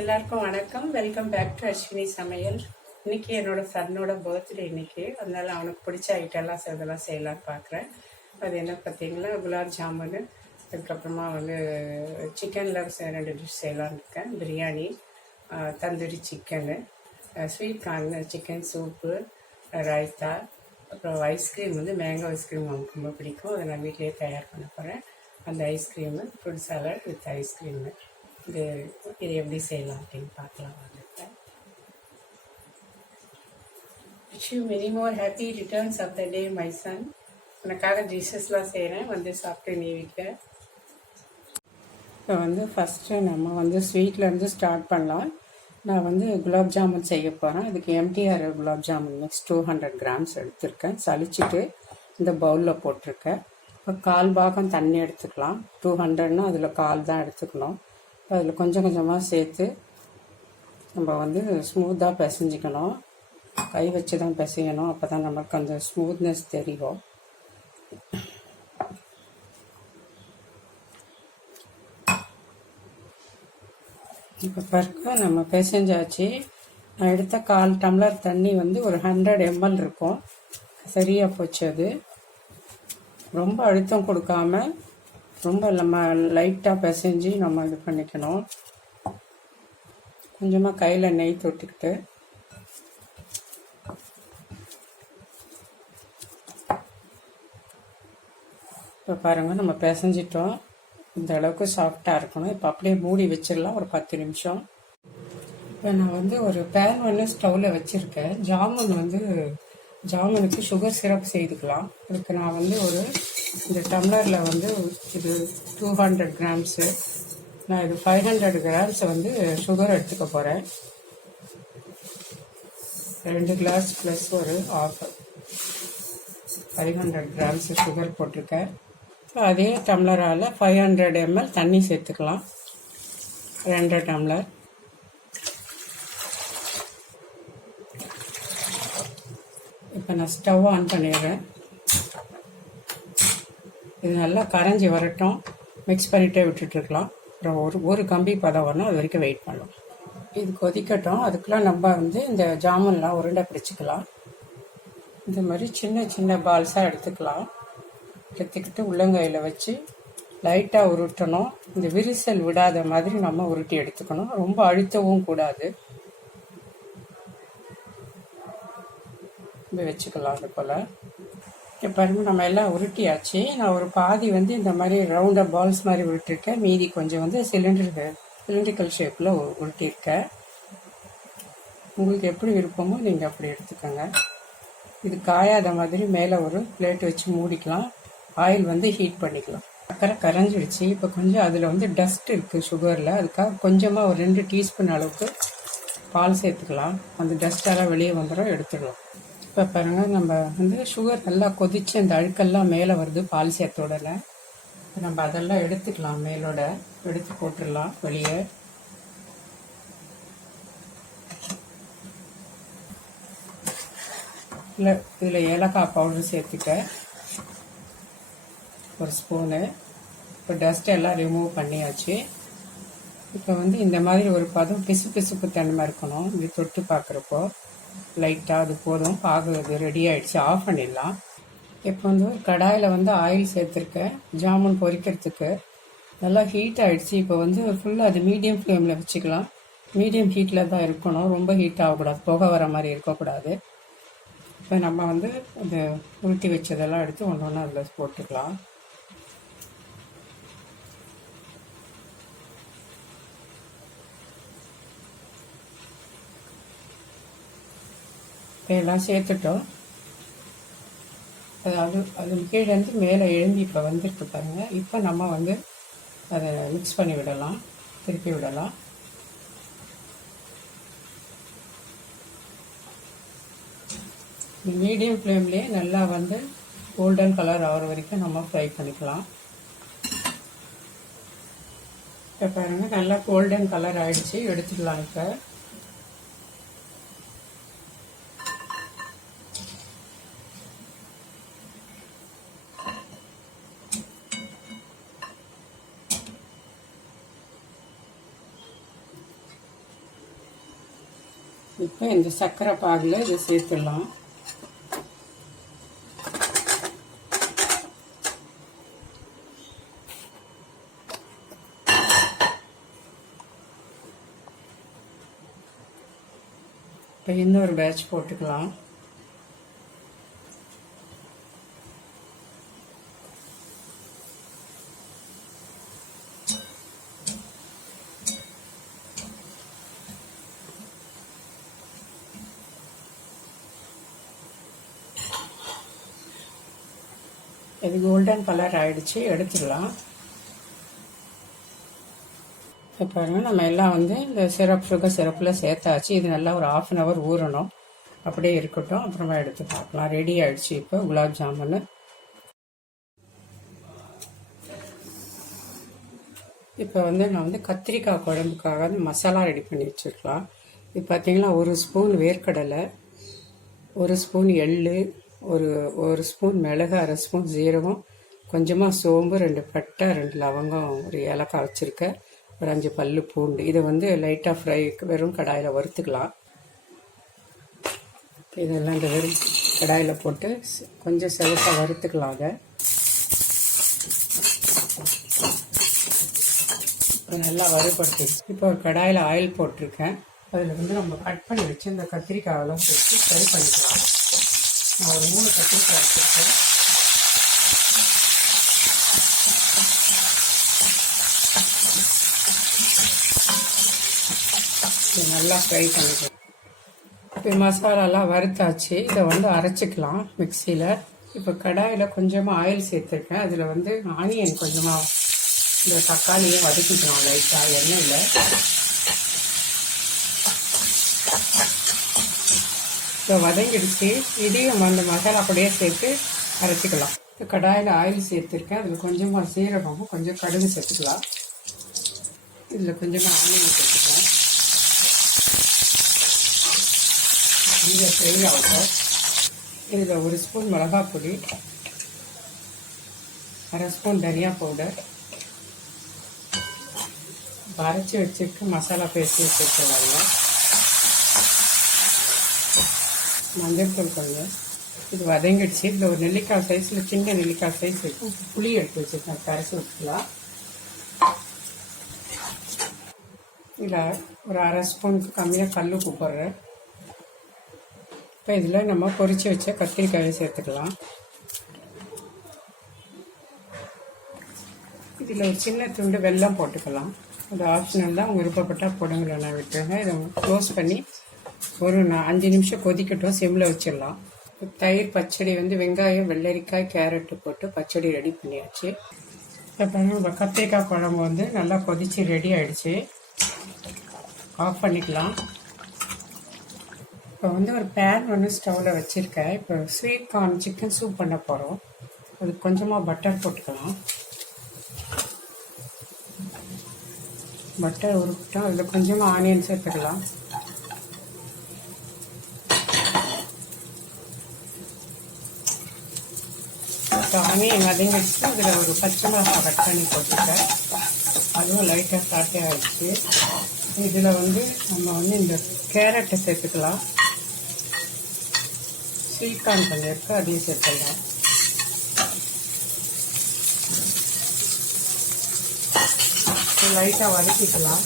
எல்லாருக்கும் வணக்கம். Welcome back to Ashwini சமையல். இன்னைக்கு என்னோட ஃப்ரெண்டோட பர்த்டே இன்னைக்கு, அதனால அவனுக்கு பிடிச்ச ஐட்டம்லாம் இதெல்லாம் செய்யலான்னு பார்க்குறேன். அது என்ன பார்த்தீங்கன்னா, குலாப் ஜாமுன், அதுக்கப்புறமா வந்து சிக்கனில் 2 டிஷ் செய்யலான்னு இருக்கேன். Biryani, tandoori chicken, sweet corn chicken soup, raita, அப்புறம் ஐஸ்கிரீம் வந்து மேங்கோ ஐஸ்கிரீம் அவனுக்கு ரொம்ப பிடிக்கும். அதை நான் வீட்டிலேயே தயார் பண்ண போகிறேன். அந்த ice cream, fruit salad with ice cream. இது எப்படி செய்யலாம் அப்படின்னு பார்க்கலாம். வந்துட்டு wish you many more happy returns of the day my son. எனக்காக டிஷ்ஷஸ்லாம் செய்கிறேன், வந்து சாப்பிட்டு நீ வீட்டில். இப்போ வந்து ஃபஸ்ட்டு நம்ம வந்து ஸ்வீட்லேருந்து ஸ்டார்ட் பண்ணலாம். நான் வந்து குலாப் ஜாமுன் செய்ய போகிறேன். அதுக்கு MTR gulab jamun mix 200 grams எடுத்திருக்கேன். சளிச்சிட்டு இந்த பவுலில் போட்டிருக்கேன். இப்போ 1/4 பாகம் தண்ணி எடுத்துக்கலாம். 200ன்னா அதில் 1/4 தான் எடுத்துக்கணும். அதில் கொஞ்சம் கொஞ்சமாக சேர்த்து நம்ம வந்து ஸ்மூத்தாக பிசைஞ்சிக்கணும். கை வச்சு தான் பிசையணும், அப்போ தான் நமக்கு அந்த ஸ்மூத்னஸ் தெரியும். இப்போ பிறகு நம்ம பிசைஞ்சாச்சு. நான் எடுத்த 1/4 டம்ளர் தண்ணி வந்து ஒரு 100 ml இருக்கும். சரியாக போச்சு. அது ரொம்ப அழுத்தம் கொடுக்காம ரொம்ப நம்ம லைட்டாக பிசைஞ்சு நம்ம இது பண்ணிக்கணும். கொஞ்சமாக கையில் நெய் தொட்டுக்கிட்டு இப்போ பாருங்கள், நம்ம பிசைஞ்சிட்டோம். இந்த அளவுக்கு சாஃப்டாக இருக்கணும். இப்போ அப்படியே மூடி வச்சிடலாம் ஒரு 10 நிமிஷம். இப்போ நான் வந்து ஒரு பேன் ஒன்று ஸ்டவ்வில் வச்சுருக்கேன். ஜாமுனுக்கு சுகர் சிரப் செய்துக்கலாம். அதுக்கு நான் வந்து இந்த டம்ளரில் வந்து இது 200 கிராம்ஸு, நான் இது 500 கிராம்ஸ் வந்து சுகர் எடுத்துக்க போகிறேன். 2 கிளாஸ் ப்ளஸ் ஒரு ஆஃப் 500 கிராம்ஸ் சுகர் போட்டிருக்கேன். அதே டம்ளரால் 500 ml தண்ணி சேர்த்துக்கலாம். 2 டம்ளர். இப்போ நான் ஸ்டவ் ஆன் பண்ணிடுறேன். இது நல்லா கரைஞ்சி வரட்டும். மிக்ஸ் பண்ணிகிட்டே விட்டுட்டுருக்கலாம். அப்புறம் ஒரு கம்பி பதம் வரணும், அது வரைக்கும் வெயிட் பண்ணலாம். இது கொதிக்கட்டும். அதுக்கெலாம் நம்ம வந்து இந்த ஜாமுன்லாம் உருண்டை பிடிச்சிக்கலாம். இந்த மாதிரி சின்ன சின்ன பால்ஸாக எடுத்துக்கிட்டு உள்ளங்கையில் வச்சு லைட்டாக உருட்டணும். இந்த விரிசல் விடாத மாதிரி நம்ம உருட்டி எடுத்துக்கணும். ரொம்ப அழுத்தவும் கூடாது. இப்படி வச்சுக்கலாம். அது போல் பாருங்கள், நம்ம எல்லாம் உருட்டியாச்சு. நான் ஒரு பாதி வந்து இந்த மாதிரி ரவுண்டாக பால்ஸ் மாதிரி உருட்டிருக்கேன். மீதி கொஞ்சம் வந்து சிலிண்ட்ரிக்கல் ஷேப்பில் உருட்டியிருக்கேன். உங்களுக்கு எப்படி விருப்பமோ நீங்கள் அப்படி எடுத்துக்கோங்க. இது காயாத மாதிரி மேலே ஒரு பிளேட் வச்சு மூடிக்கலாம். ஆயில் வந்து ஹீட் பண்ணிக்கலாம். சக்கரை கரைஞ்சிடுச்சு. இப்போ கொஞ்சம் அதில் வந்து டஸ்ட் இருக்குது சுகரில். அதுக்காக கொஞ்சமாக ஒரு 2 டீஸ்பூன் அளவுக்கு பால் சேர்த்துக்கலாம். அந்த டஸ்டெல்லாம் வெளியே வந்துடும், எடுத்துடலாம். இப்போ பாருங்கள், நம்ம வந்து சுகர் நல்லா கொதித்து அந்த அழுக்கெல்லாம் மேலே வருது பால் சேர்த்த உடனே. நம்ம அதெல்லாம் எடுத்துக்கலாம், மேலோட எடுத்து போட்டுடலாம் வெளியே. இதில் ஏலக்காய் பவுடர் சேர்த்துக்க ஒரு ஸ்பூனு. இப்போ டஸ்ட் எல்லாம் ரிமூவ் பண்ணியாச்சு. இப்போ வந்து இந்த மாதிரி ஒரு பதம் பிசுப்பு தன்மை இருக்கணும். இது தொட்டு பார்க்குறப்போ லைட்டாக அது போதும். பாகு ரெடி ஆகிடுச்சு. ஆஃப் பண்ணிடலாம். இப்போ வந்து ஒரு கடாயில் வந்து ஆயில் சேர்த்துருக்கேன் ஜாமுன் பொரிக்கிறதுக்கு. நல்லா ஹீட் ஆகிடுச்சு. இப்போ வந்து ஃபுல்லாக அது மீடியம் ஃப்ளேமில் வச்சுக்கலாம். மீடியம் ஹீட்டில் தான் இருக்கணும், ரொம்ப ஹீட் ஆகக்கூடாது, புகை வர மாதிரி இருக்கக்கூடாது. இப்போ நம்ம வந்து இந்த உருட்டி வச்சதெல்லாம் எடுத்து ஒன்று ஒன்று அதில் போட்டுக்கலாம். எல்லாம் சேர்த்துட்டோம். அது கீழேருந்து மேலே எழும்பி இப்போ வந்துருக்கு பாருங்கள். இப்போ நம்ம வந்து அதை மிக்ஸ் பண்ணி விடலாம், திருப்பி விடலாம். மீடியம் ஃப்ளேம்லேயே நல்லா வந்து கோல்டன் கலர் ஆகிற வரைக்கும் நம்ம ஃப்ரை பண்ணிக்கலாம். இப்போ பாருங்கள், நல்லா கோல்டன் கலர் ஆகிடுச்சு. எடுத்துக்கலாம். இப்போ இப்போ இந்த சர்க்கரை பாகில் இதை சேர்த்துடலாம். இப்போ இன்னொரு பேட்ச் போட்டுக்கலாம். இது கோல்டன் கலர் ஆகிடுச்சு, எடுத்துடலாம். இப்போ பாருங்கள், நம்ம எல்லாம் வந்து இந்த சுகர் சிரப்பில் சேர்த்தாச்சு. இது நல்லா ஒரு 1/2 hour ஊறணும். அப்படியே இருக்கட்டும், அப்புறமா எடுத்து பார்க்கலாம். ரெடி ஆகிடுச்சு இப்போ குலாப் ஜாமுன். இப்போ வந்து நான் வந்து கத்திரிக்காய் குழம்புக்காக மசாலா ரெடி பண்ணி வச்சுருக்கலாம். இது பார்த்திங்கன்னா 1 ஸ்பூன் வேர்க்கடலை, 1 ஸ்பூன் எள், ஒரு ஸ்பூன் மிளகு, 1/2 ஸ்பூன் ஜீரகம், கொஞ்சமாக சோம்பு, 2 பட்டை, 2 லவங்கம், ஒரு ஏலக்காய் வச்சுருக்கேன், ஒரு 5 பல்லு பூண்டு. இதை வந்து லைட்டாக ஃப்ரை வெறும் கடாயில் வறுத்துக்கலாம். இதெல்லாம் இந்த வெறும் கடாயில் போட்டு கொஞ்சம் செவப்பாக வறுத்துக்கலாம். அதை இப்போ நல்லா வறுபடுத்திடுச்சு. இப்போ ஒரு கடாயில் ஆயில் போட்டிருக்கேன். அதில் வந்து நம்ம கட் பண்ணி வச்சு இந்த கத்திரிக்காயெல்லாம் போட்டு ஃப்ரை பண்ணிக்கலாம். நான் ஒரு 3 கத்திரிக்காய் வச்சுருக்கேன். இதை நல்லா ஃப்ரை பண்ணிக்கலாம். இப்போ மசாலாலாம் வறுத்தாச்சு. இதை வந்து அரைச்சிக்கலாம் மிக்சியில். இப்போ கடாயில் கொஞ்சமாக ஆயில் சேர்த்துருக்கேன். அதில் வந்து ஆனியன் கொஞ்சமாக, இந்த தக்காளியை வதக்கிக்கலாம் லைட்டாக எண்ணெயில். இப்போ வதங்கிடுச்சு. இதையும் அந்த மசாலா அப்படியே சேர்த்து அரைச்சிக்கலாம். இப்போ கடாயில் ஆயில் சேர்த்துருக்கேன். அதில் கொஞ்சமாக சீரகமும் கொஞ்சம் கடுகு சேர்த்துக்கலாம். இதில் கொஞ்சமாக ஆனியன் சேர்த்துக்கலாம். இதை ஃப்ரை ஆகும். இதில் 1 ஸ்பூன் மிளகாய் பொடி, 1/2 ஸ்பூன் தனியா பவுடர், அரைச்சி வச்சுருக்கு மசாலா பேஸ்ட்டு சேர்த்துவாங்க, மஞ்சள் தூள் கொஞ்சம். இது வதங்கிடுச்சு. இதில் ஒரு நெல்லிக்காய் சைஸில், சின்ன நெல்லிக்காய் சைஸ் இருக்கும், புளி எடுத்து வச்சுருக்கேன், கரைச்சி வச்சுக்கலாம். இதில் ஒரு 1/2 ஸ்பூனுக்கு கம்மியாக கல் உப்பு போடுறேன். இப்போ இதில் நம்ம பொரிச்சு வச்ச கத்திரிக்காயை சேர்த்துக்கலாம். இதில் ஒரு சின்ன துண்டு வெல்லம் போட்டுக்கலாம். அது ஆப்ஷனல் தான், விருப்பப்பட்டால் போடுங்கள. நான் விட்டுருங்க. இதை க்ளோஸ் பண்ணி ஒரு 5 நிமிஷம் கொதிக்கட்டும், சிம்மில் வச்சிடலாம். தயிர் பச்சடி வந்து வெங்காயம், வெள்ளரிக்காய், கேரட்டு போட்டு பச்சடி ரெடி பண்ணியாச்சு. இப்போ நம்ம கத்திரிக்காய் குழம்பு வந்து நல்லா கொதித்து ரெடி ஆகிடுச்சு. ஆஃப் பண்ணிக்கலாம். இப்போ வந்து ஒரு பேன் ஒன்று ஸ்டவ்வில் வச்சுருக்கேன். இப்போ ஸ்வீட் கார்ன் சிக்கன் சூப் பண்ண போகிறோம். அதுக்கு கொஞ்சமாக பட்டர் போட்டுக்கலாம். பட்டர் உருப்பிட்டோம். அதில் கொஞ்சமாக ஆனியன் சேர்த்துக்கலாம். இப்போ ஆனியன் வதங்கிடுச்சு. அதில் ஒரு பச்சை மிளகாய் கட் பண்ணி போட்டுருக்கேன். அதுவும் லைட்டாக சாட்டே ஆகிடுச்சு. இதில் வந்து நம்ம வந்து இந்த கேரட்டை சேர்த்துக்கலாம். ஸ்வீட் கார்ன் கொஞ்சம் இருக்குது, அதையும் சேர்த்துக்கலாம். லைட்டாக வதக்கிக்கலாம்.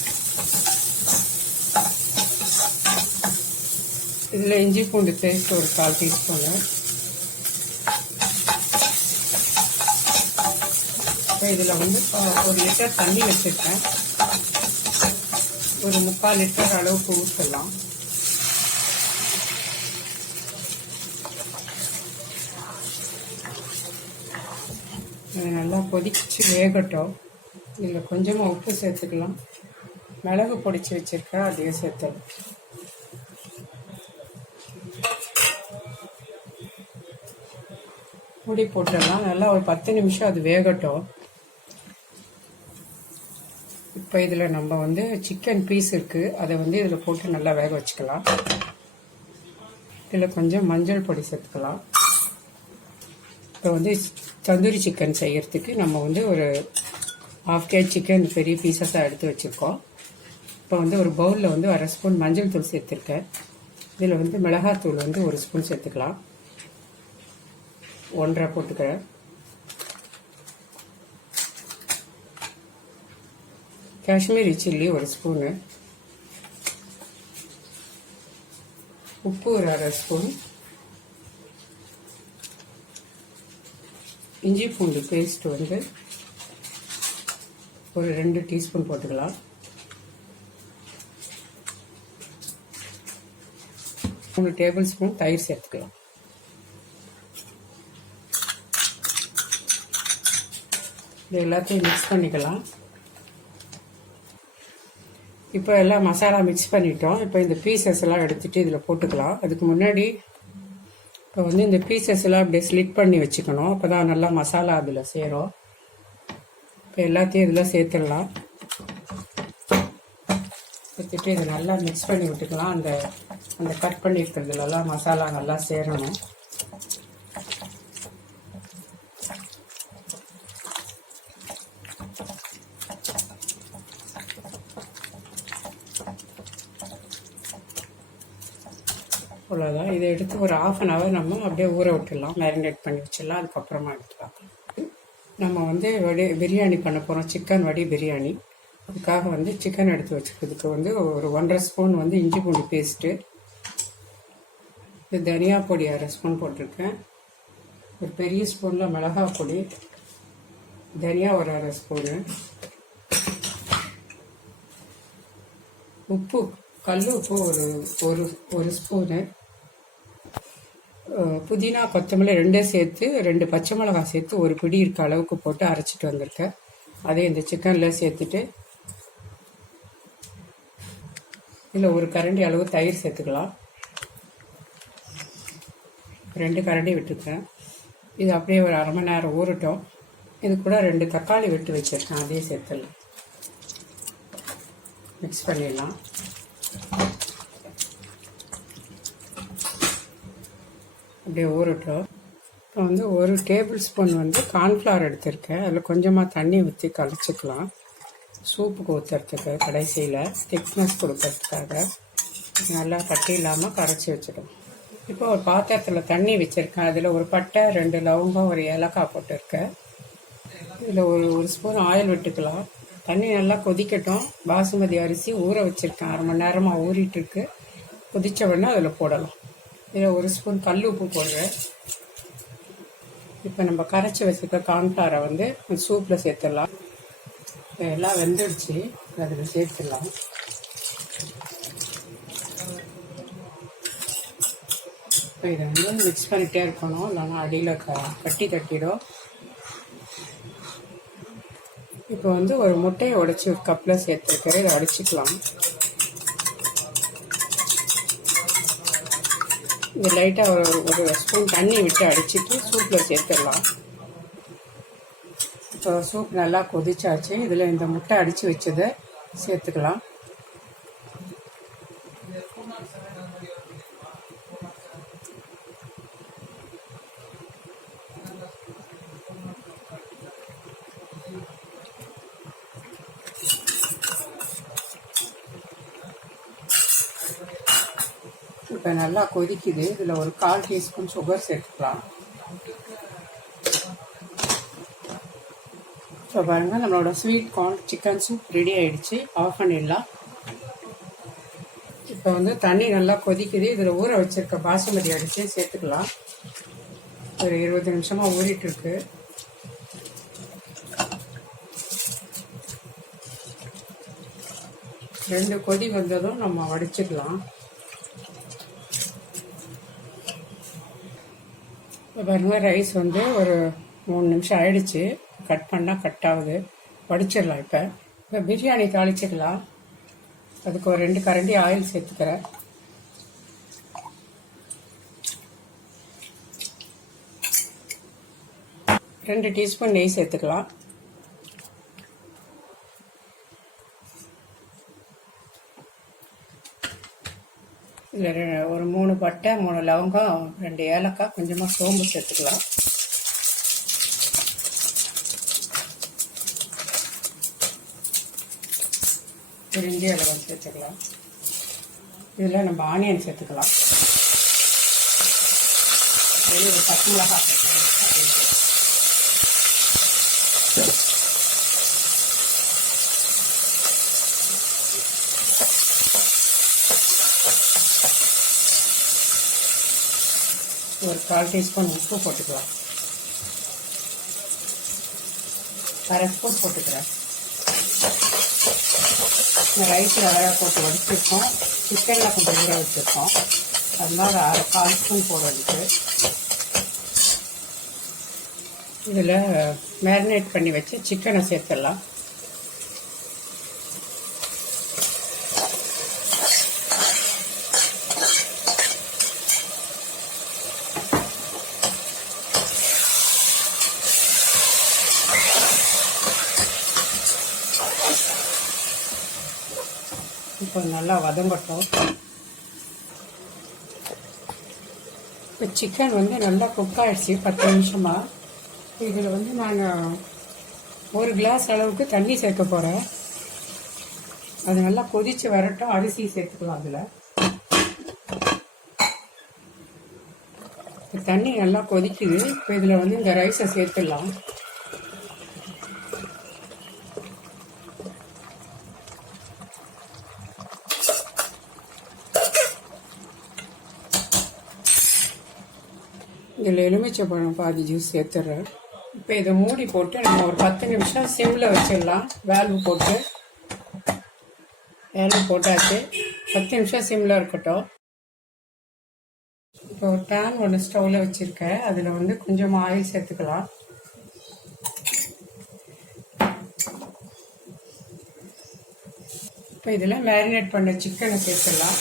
இதில் இஞ்சி பூண்டு பேஸ்ட் ஒரு 1/4 டீஸ்பூனு. இப்போ இதில் வந்து 1 லிட்டர் தண்ணி வச்சுருக்கேன். ஒரு 3/4 லிட்டர் அளவுக்கு ஊற்றலாம். இது நல்லா கொதிச்சு வேகட்டும். இதில் கொஞ்சமாக உப்பு சேர்த்துக்கலாம். மிளகு பொடிச்சு வச்சுருக்கேன், அதையும் சேர்த்துக்கலாம். மூடி போட்டுடலாம். நல்லா ஒரு 10 நிமிஷம் அது வேகட்டும். இப்போ இதில் நம்ம வந்து சிக்கன் பீஸ் இருக்குது, அதை வந்து இதில் போட்டு நல்லா வேக வச்சுக்கலாம். இதில் கொஞ்சம் மஞ்சள் பொடி சேர்த்துக்கலாம். இப்போ வந்து தந்தூரி சிக்கன் செய்கிறதுக்கு நம்ம வந்து ஒரு 1/2 kg சிக்கன் பெரிய பீசஸாக எடுத்து வச்சுருக்கோம். இப்போ வந்து ஒரு பவுலில் வந்து 1/2 ஸ்பூன் மஞ்சள் தூள் சேர்த்துருக்கேன். இதில் வந்து மிளகாத்தூள் வந்து 1 ஸ்பூன் சேர்த்துக்கலாம். 1.5 போட்டுக்கிறேன். Kashmiri chilli 1 spoon. உப்பு ஒரு 1/2 ஸ்பூன். இஞ்சி பூண்டு பேஸ்ட் வந்து ஒரு 2 டீஸ்பூன் போட்டுக்கலாம். 3 டேபிள் ஸ்பூன் தயிர் சேர்த்துக்கலாம். இது எல்லாத்தையும் மிக்ஸ் பண்ணிக்கலாம். இப்போ எல்லாம் மசாலா மிக்ஸ் பண்ணிட்டோம். இப்போ இந்த பீசஸ் எல்லாம் எடுத்துகிட்டு இதில் போட்டுக்கலாம். அதுக்கு முன்னாடி இப்போ வந்து இந்த பீசஸ் எல்லாம் அப்படியே ஸ்லிட் பண்ணி வச்சுக்கணும். அப்போ தான் நல்லா மசாலா அதில் சேரும். இப்போ எல்லாத்தையும் இதில் சேர்த்துடலாம். சேர்த்துட்டு இதை நல்லா மிக்ஸ் பண்ணி விட்டுக்கலாம். அந்த கட் பண்ணி இருக்கிறதுலலாம் மசாலா நல்லா சேரணும். அவ்வளோதான். இதை எடுத்து ஒரு 1/2 hour நம்ம அப்படியே ஊற விட்டுடலாம். மேரினேட் பண்ணி வச்சிடலாம். அதுக்கப்புறமா எடுத்துக்கலாம். நம்ம வந்து பிரியாணி பண்ண போகிறோம். சிக்கன் வடி பிரியாணி. அதுக்காக வந்து சிக்கன் எடுத்து வச்சுக்கிறதுக்கு வந்து ஒரு 1.5 ஸ்பூன் வந்து இஞ்சி பூண்டு பேஸ்ட்டு. இது தனியா பொடி 1/2 ஸ்பூன் போட்டிருக்கேன். ஒரு பெரிய ஸ்பூனில் மிளகாய் பொடி, தனியா ஒரு 1/2 ஸ்பூனு, உப்பு, கல் உப்பு ஒரு ஸ்பூனு, புதினா கொத்தமல்லி 2 சேர்த்து 2 பச்சை மிளகாய் சேர்த்து ஒரு பிடி இருக்க அளவுக்கு போட்டு அரைச்சிட்டு வந்திருக்கேன். அதே இந்த சிக்கனில் சேர்த்துட்டு இதில் ஒரு கரண்டி அளவு தயிர் சேர்த்துக்கலாம். 2 கரண்டி விட்டுருக்கேன். இது அப்படியே ஒரு 1/2 மணி நேரம் ஊறட்டும். இது கூட 2 தக்காளி வெட்டி வச்சுருக்கேன். அதே சேர்த்துடலாம். மிக்ஸ் பண்ணிடலாம். அப்படியே ஊறட்டும். இப்போ வந்து 1 டேபிள் ஸ்பூன் வந்து கார்ன்ஃப்ளவர் எடுத்திருக்கேன். அதில் கொஞ்சமாக தண்ணி ஊற்றி கலச்சிக்கலாம். சூப்புக்கு ஊற்றுறதுக்கு கடைசியில் திக்னஸ் கொடுக்கறதுக்காக நல்லா கட்டி இல்லாமல் கரைச்சி வச்சிடும். இப்போ ஒரு பாத்திரத்தில் தண்ணி வச்சுருக்கேன். அதில் ஒரு பட்டை, 2 லவங்கம், ஒரு ஏலக்காய் போட்டிருக்கேன். இதில் ஒரு ஸ்பூன் ஆயில் விட்டுக்கலாம். தண்ணி நல்லா கொதிக்கட்டும். பாசுமதி அரிசி ஊற வச்சுருக்கேன். 1/2 மணி நேரமாக ஊறிட்டுருக்கு. கொதித்த உடனே அதில் போடலாம். இதில் 1 ஸ்பூன் கல் உப்பு போடுறேன். இப்போ நம்ம கரைச்சி வச்சுருக்க கார்ன்ஃப்ளவரை வந்து சூப்பில் சேர்த்துடலாம். எல்லாம் வெந்துடுச்சு. அதில் சேர்த்துடலாம். இப்போ இதை வந்து மிக்ஸ் பண்ணிகிட்டே இருக்கணும். இல்லைன்னா அடியில் கட்டி தட்டிடும். இப்போ வந்து ஒரு முட்டையை உடைச்சி ஒரு கப்பில் சேர்த்துருக்கிறேன். இதை அடிச்சுக்கலாம். இது லைட்டாக ஒரு ஸ்பூன் தண்ணி விட்டு அடிச்சுட்டு சூப்பில் சேர்த்துடலாம். இப்போ சூப் நல்லா கொதிச்சாச்சு. இதில் இந்த முட்டை அடித்து வச்சதை சேர்த்துக்கலாம். இப்போ நல்லா கொதிக்குது. இதில் ஒரு 1/4 டீஸ்பூன் சுகர் சேர்த்துக்கலாம். இப்போ பாருங்கள், நம்மளோட sweet corn chicken soup ready ஆகிடுச்சு. ஆஃப் பண்ணிடலாம். இப்போ வந்து தண்ணி நல்லா கொதிக்குது. இதில் ஊற வச்சுருக்க பாசுமதி அரிசி சேர்த்துக்கலாம். ஒரு 20 நிமிஷமாக ஊறிட்டுருக்கு. ரெண்டு கொதி வந்ததும் நம்ம வடிச்சுக்கலாம். இப்போ பாருங்கள், ரைஸ் வந்து ஒரு 3 நிமிஷம் ஆயிடுச்சு. கட் பண்ணால் கட் ஆகுது. வடிச்சிடலாம். இப்போ பிரியாணி தாளிச்சிக்கலாம். அதுக்கு ஒரு 2 கரண்டி ஆயில் சேர்த்துக்கிறேன். ரெண்டு டீஸ்பூன் நெய் சேர்த்துக்கலாம். இதில் ஒரு 3 பட்டை, 3 லவங்கம், 2 ஏலக்காய், கொஞ்சமாக சோம்பு சேர்த்துக்கலாம். பிரிஞ்சி அளவு சேர்த்துக்கலாம். இதில் நம்ம ஆனியன் சேர்த்துக்கலாம். ஒரு 10 மிளகாய் சேர்த்துக்கலாம். ஒரு 1/4 டீஸ்பூன் உப்பு போட்டுக்கலாம். 1/2 ஸ்பூன் போட்டுக்கிறேன். இந்த ரைஸில் அழகாக போட்டு வடிச்சிருக்கோம். சிக்கனில் கொஞ்சம் ஊற வச்சுருக்கோம். அதனால் 1/4 ஸ்பூன் போடுறதுக்கு. இதில் மேரினேட் பண்ணி வச்சு சிக்கனை சேர்த்துடலாம். இப்போ நல்லா வதங்கட்டும். இப்போ சிக்கன் வந்து நல்லா குக் ஆகிடுச்சு 10 நிமிஷமாக. இதில் வந்து நான் 1 கிளாஸ் அளவுக்கு தண்ணி சேர்க்க போகிறேன். அது நல்லா கொதித்து வரட்டும். அரிசி சேர்த்துக்கலாம். அதில் தண்ணி நல்லா கொதிக்குது. இப்போ இதில் வந்து இந்த ரைஸை சேர்த்துடலாம். இதில் எலுமிச்சை பழம் பாதி ஜூஸ் சேர்த்துட்றேன். இப்போ இதை மூடி போட்டு நம்ம ஒரு 10 நிமிஷம் சிம்மில் வச்சிடலாம். வேல்வு போட்டாச்சு. 10 நிமிஷம் சிம்மில் இருக்கட்டும். இப்போ ஒரு பேன் ஒன்று ஸ்டவ்வில் வச்சுருக்கேன். அதில் வந்து கொஞ்சம் ஆயில் சேர்த்துக்கலாம். இப்போ இதில் மேரினேட் பண்ண சிக்கனை சேர்த்துடலாம்.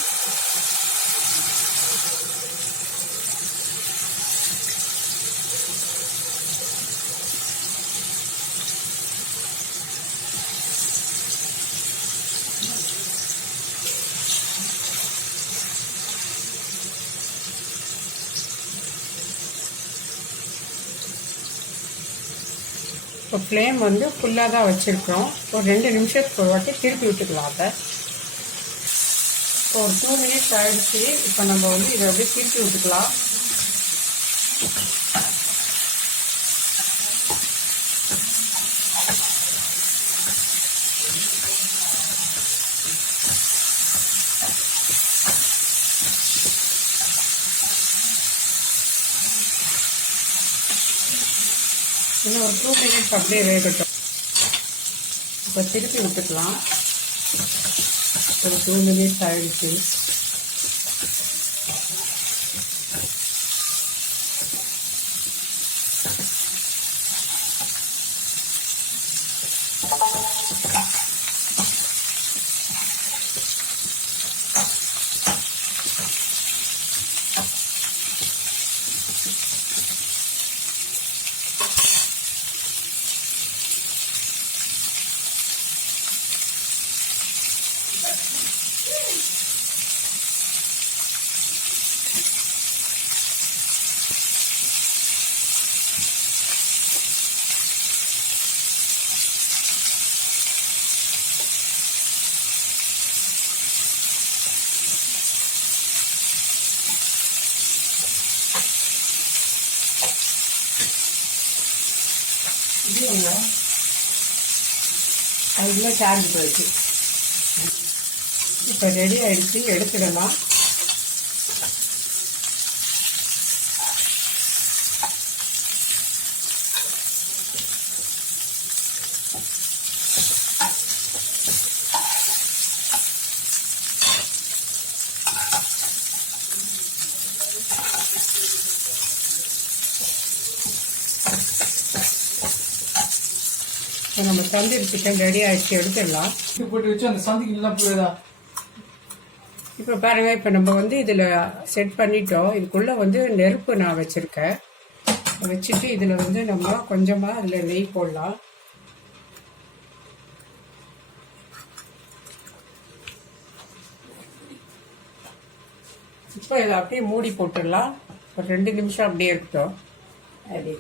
இப்போ ஃப்ளேம் வந்து ஃபுல்லாக தான் வச்சுருக்கோம். ஒரு 2 நிமிஷத்துக்கு ஒரு வாட்டி திருப்பி விட்டுக்கலாம். அதை இப்போ ஒரு 2 மினிட்ஸ் ஆகிடுச்சு. இப்போ நம்ம வந்து இதை அப்படியே திருப்பி விட்டுக்கலாம். இன்னும் ஒரு 2 மினிட்ஸ் அப்படியே வேகட்டும். இப்போ திருப்பி விட்டுக்கலாம். ஒரு 2 மினிட்ஸ் ஆகிடுச்சு. அதுக்குள்ளே சார்ஜ் போயிடுச்சு. இப்போ ரெடி ஆகிடுச்சு. எடுத்துடலாம். நம்ம தந்தூரி சிக்கன் ரெடி ஆகிடுச்சு. எடுத்துடலாம். போட்டு வச்சு அந்த சந்திக்கலாம் போயிடா. இப்போ பாருங்க, இப்போ நம்ம வந்து இதில் செட் பண்ணிட்டோம். இதுக்குள்ளே வந்து நெருப்பு நான் வச்சுருக்கேன். வச்சுட்டு இதில் வந்து நம்ம கொஞ்சமாக அதில் நெய் போடலாம். இப்போ இதை அப்படியே மூடி போட்டுடலாம். ஒரு 2 நிமிஷம் அப்படியே இருக்கட்டும். அப்படி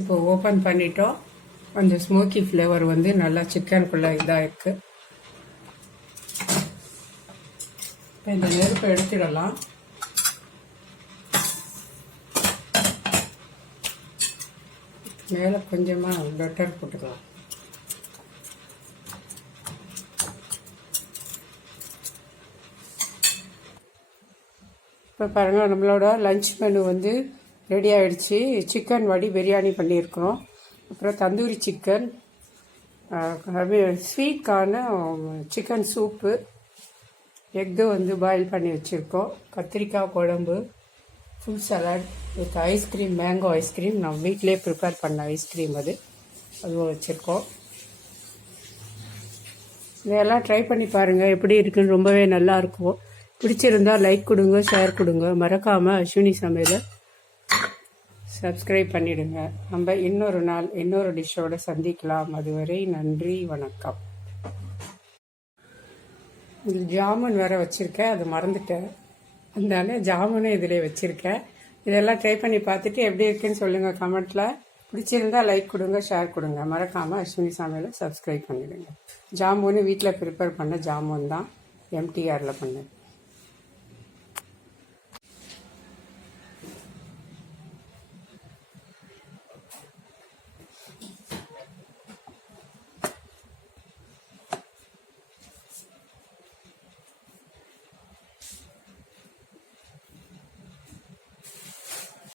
இப்போ ஓப்பன் பண்ணிட்டோம். அந்த ஸ்மோக்கி ஃப்ளேவர் வந்து நல்லா சிக்கனுக்குள்ளே இதாக இருக்குது. இப்போ இந்த நெருப்பை எடுத்துடலாம். மேலே கொஞ்சமாக பட்டர் போட்டுக்கலாம். இப்போ பாருங்கள், நம்மளோட லஞ்ச் மெனு வந்து ரெடி ஆகிடுச்சு. சிக்கன் வடி பிரியாணி பண்ணியிருக்கிறோம். அப்புறம் தந்தூரி சிக்கன், ஸ்வீட் கார்னு சிக்கன் சூப்பு, எக்கு வந்து பாயில் பண்ணி வச்சுருக்கோம், கத்திரிக்காய் குழம்பு, full salad with ice cream, mango ice cream. நான் வீட்டிலே ப்ரிப்பேர் பண்ண ஐஸ்கிரீம் அதுவும் வச்சுருக்கோம். இதெல்லாம் ட்ரை பண்ணி பாருங்கள், எப்படி இருக்குன்னு. ரொம்பவே நல்லாயிருக்கும். பிடிச்சிருந்தா லைக் கொடுங்க, ஷேர் கொடுங்க. மறக்காமல் அஸ்வினி சமையலை சப்ஸ்கிரைப் பண்ணிடுங்க. நம்ம இன்னொரு நாள் இன்னொரு டிஷ்ஷோட சந்திக்கலாம். அதுவரை நன்றி, வணக்கம். இது ஜாமுன் வேற வச்சுருக்கேன், அது மறந்துட்டேன். அதனால ஜாமுனே இதிலே வச்சுருக்கேன். இதெல்லாம் ட்ரை பண்ணி பார்த்துட்டு எப்படி இருக்குன்னு சொல்லுங்கள் கமெண்ட்டில். பிடிச்சிருந்தா லைக் கொடுங்க, ஷேர் கொடுங்க. மறக்காமல் அஸ்வினி சமையலை சப்ஸ்கிரைப் பண்ணிடுங்க. ஜாமுன்னு வீட்டில் ப்ரிப்பேர் பண்ண ஜாமுன் தான், எம்டிஆரில் பண்ணேன்.